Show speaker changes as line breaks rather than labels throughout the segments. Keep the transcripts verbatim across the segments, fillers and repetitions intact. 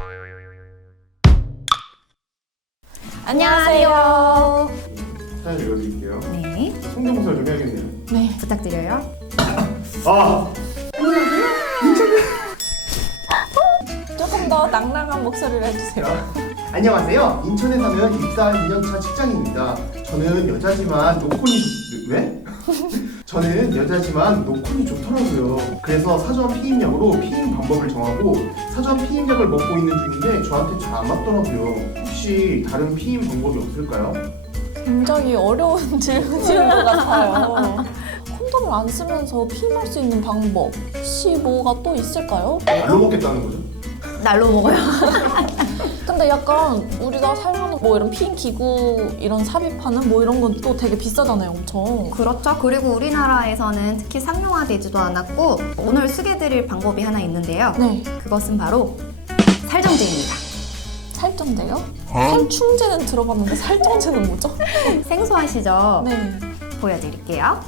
안녕하세요.
사연 읽어드릴게요.
네.
성대모사를 좀 해야겠네요.
네. 부탁드려요.
아!
조금 더 낭낭한 목소리를 해주세요.
안녕하세요. 인천에 사는 입사 이 년차 직장인입니다. 저는 여자지만 노콘이 좋... 왜? 저는 여자지만 노콘이 좋더라고요. 그래서 사전 피임약으로 피임 방법을 정하고 사전 피임약을 먹고 있는 중인데 저한테 잘 안 맞더라고요. 혹시 다른 피임 방법이 없을까요?
굉장히 어려운 질문인 것 같아요. 콘돔을 안 쓰면서 피임할 수 있는 방법 혹시 뭐가 또 있을까요?
날로 먹겠다는 거죠?
날로 먹어요.
근데 약간 우리가 사용하는 뭐 이런 피임 기구 이런 삽입하는 뭐 이런 건 또 되게 비싸잖아요, 엄청.
그렇죠. 그리고 우리나라에서는 특히 상용화되지도 않았고 오늘 소개해드릴 방법이 하나 있는데요.
네.
그것은 바로 살정제입니다.
살정제요? 살충제는 들어봤는데 살정제는 뭐죠?
생소하시죠?
네.
보여드릴게요.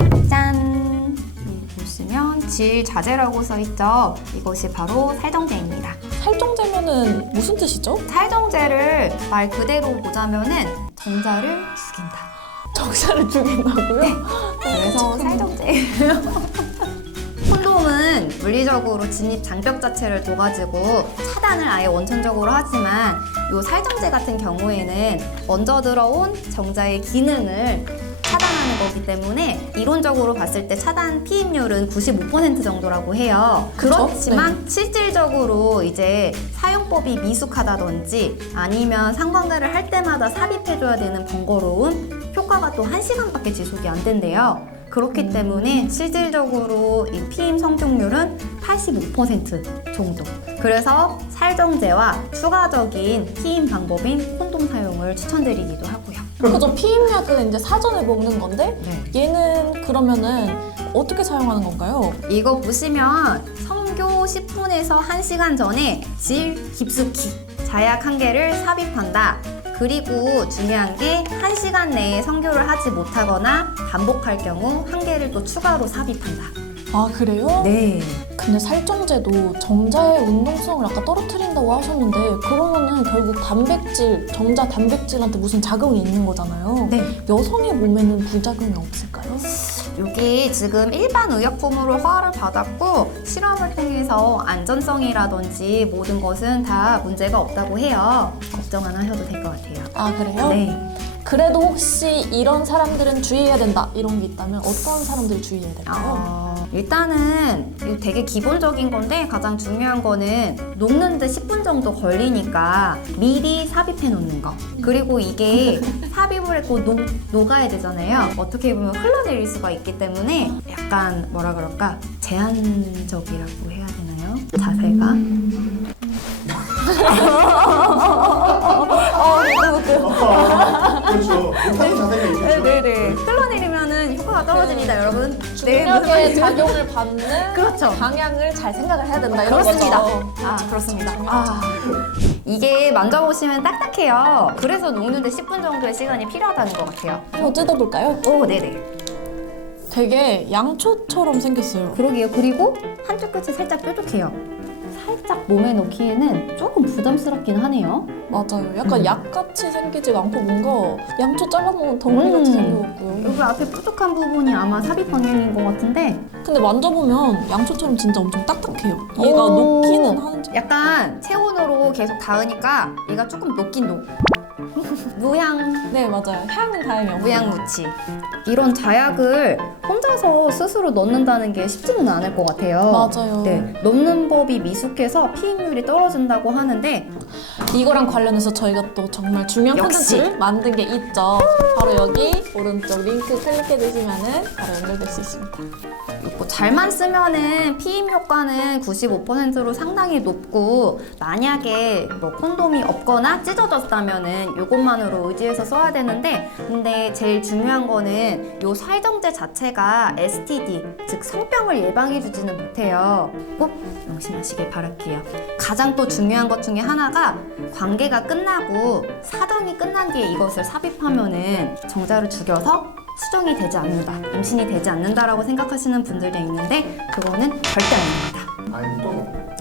짠! 여기 보시면 질자재라고 써있죠? 이것이 바로 살정제입니다.
살정제면은 무슨 뜻이죠?
살정제를 말 그대로 보자면은 정자를 죽인다.
정자를 죽인다고요?
그래서 살정제예요. 콘돔은 물리적으로 진입 장벽 자체를 둬가지고 차단을 아예 원천적으로 하지만 이 살정제 같은 경우에는 먼저 들어온 정자의 기능을 차단하는 거기 때문에 이론적으로 봤을 때 차단 피임률은 구십오 퍼센트 정도라고 해요.
그쵸?
그렇지만 네. 실질적으로 이제 사용법이 미숙하다든지 아니면 상관계를 할 때마다 삽입해줘야 되는 번거로움, 효과가 또 한 시간밖에 지속이 안 된대요. 그렇기
음.
때문에 실질적으로 이 피임 성공률은 팔십오 퍼센트 정도. 그래서 살정제와 추가적인 피임 방법인 콘돔 사용을 추천드리기도 하고요.
그죠. 피임약은 이제 사전에 먹는 건데
네.
얘는 그러면은 어떻게 사용하는 건가요?
이거 보시면 성교 십 분에서 한 시간 전에 질 깊숙이 자약 한 개를 삽입한다. 그리고 중요한 게 한 시간 내에 성교를 하지 못하거나 반복할 경우 한 개를 또 추가로 삽입한다.
아, 그래요?
네.
근데 살정제도 정자의 운동성을 아까 떨어뜨린다고 하셨는데 그러면은 결국 단백질, 정자 단백질한테 무슨 자극이 있는 거잖아요.
네.
여성의 몸에는 부작용이 없을까요?
여기 지금 일반 의약품으로 허가를 받았고 실험을 통해서 안전성이라든지 모든 것은 다 문제가 없다고 해요. 걱정 안 하셔도 될 것 같아요.
아, 그래요?
네.
그래도 혹시 이런 사람들은 주의해야 된다 이런 게 있다면 어떤 사람들 주의해야 될까요?
어, 일단은 이거 되게 기본적인 건데 가장 중요한 거는 녹는데 십 분 정도 걸리니까 미리 삽입해 놓는 거. 그리고 이게 삽입을 했고 녹, 녹아야 되잖아요. 어떻게 보면 흘러내릴 수가 있기 때문에 약간 뭐라 그럴까 제한적이라고 해야 되나요? 자세가.
어, 네,
아, 그렇죠. 못하는 자세가 있겠죠.
네네. 흘러내리면은 효과가 떨어집니다, 여러분.
중력의 작용을 받는
그렇죠.
방향을 잘 생각을 해야 된다 이런
그렇습니다.
거죠.
아, 그렇습니다. 아. 이게 만져보시면 딱딱해요. 그래서 녹는데 십 분 정도의 시간이 필요하다는 것 같아요.
한번 뜯어볼까요?
오, 네네.
되게 양초처럼 생겼어요.
그러게요. 그리고 한쪽 끝이 살짝 뾰족해요. 살짝 몸에 넣기에는 조금 부담스럽긴 하네요.
맞아요. 약간
음.
약같이 생기지가 않고 뭔가 양초 잘라먹은 덩어리같이
음.
생겨갖고요.
여기 앞에 뾰족한 부분이 아마 삽입 방향인 것 같은데
근데 만져보면 양초처럼 진짜 엄청 딱딱해요. 얘가
오.
녹기는 하는지.
약간 체온으로 계속 닿으니까 얘가 조금 녹긴 녹. 무향,
네, 맞아요. 향은 다행히 없어요.
무향무치. 이런 자약을 혼자서 스스로 넣는다는 게 쉽지는 않을 것 같아요.
맞아요.
네, 넣는 법이 미숙해서 피임률이 떨어진다고 하는데
이거랑 관련해서 저희가 또 정말 중요한
역시.
콘텐츠를 만든 게 있죠. 바로 여기 오른쪽 링크 클릭해 주시면은 바로 연결될 수 있습니다.
이거 잘만 쓰면은 피임 효과는 구십오 퍼센트로 상당히 높고 만약에 뭐 콘돔이 없거나 찢어졌다면은 이것만으로 의지해서 써야 되는데 근데 제일 중요한 거는 요 살정제 자체가 에스티디 즉 성병을 예방해주지는 못해요. 꼭 명심하시길 바랄게요. 가장 또 중요한 것 중에 하나가 관계가 끝나고 사정이 끝난 뒤에 이것을 삽입하면은 정자를 죽여서 수정이 되지 않는다, 임신이 되지 않는다라고 생각하시는 분들이 있는데 그거는 절대 아닙니다.
아니 또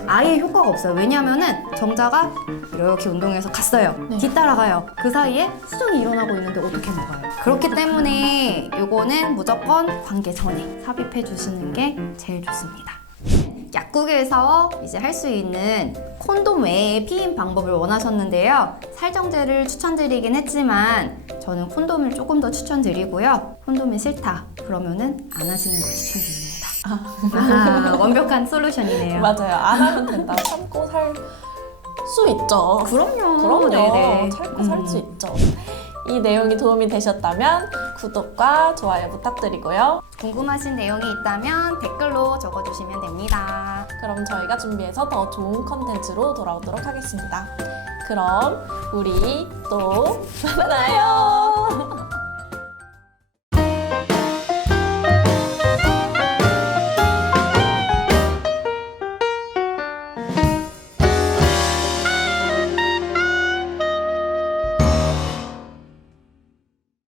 아예 효과가 없어요. 왜냐하면은 정자가 이렇게 운동해서 갔어요.
네.
뒤따라가요. 그 사이에 수정이 일어나고 있는데 어떻게 먹어요? 그렇기 때문에 요거는 무조건 관계 전에 삽입해 주시는 게 제일 좋습니다. 약국에서 이제 할 수 있는 콘돔 외의 피임 방법을 원하셨는데요. 살정제를 추천드리긴 했지만 저는 콘돔을 조금 더 추천드리고요. 콘돔이 싫다 그러면은 안 하시는 거 추천드립니다. 아, 완벽한 솔루션이네요.
맞아요. 안 하면 된다. 참고 살 수 있죠.
그럼요.
그럼요.
네네.
참고
음.
살 수 있죠. 이 내용이 도움이 되셨다면 구독과 좋아요 부탁드리고요.
궁금하신 내용이 있다면 댓글로 적어주시면 됩니다.
그럼 저희가 준비해서 더 좋은 컨텐츠로 돌아오도록 하겠습니다. 그럼 우리 또 만나요.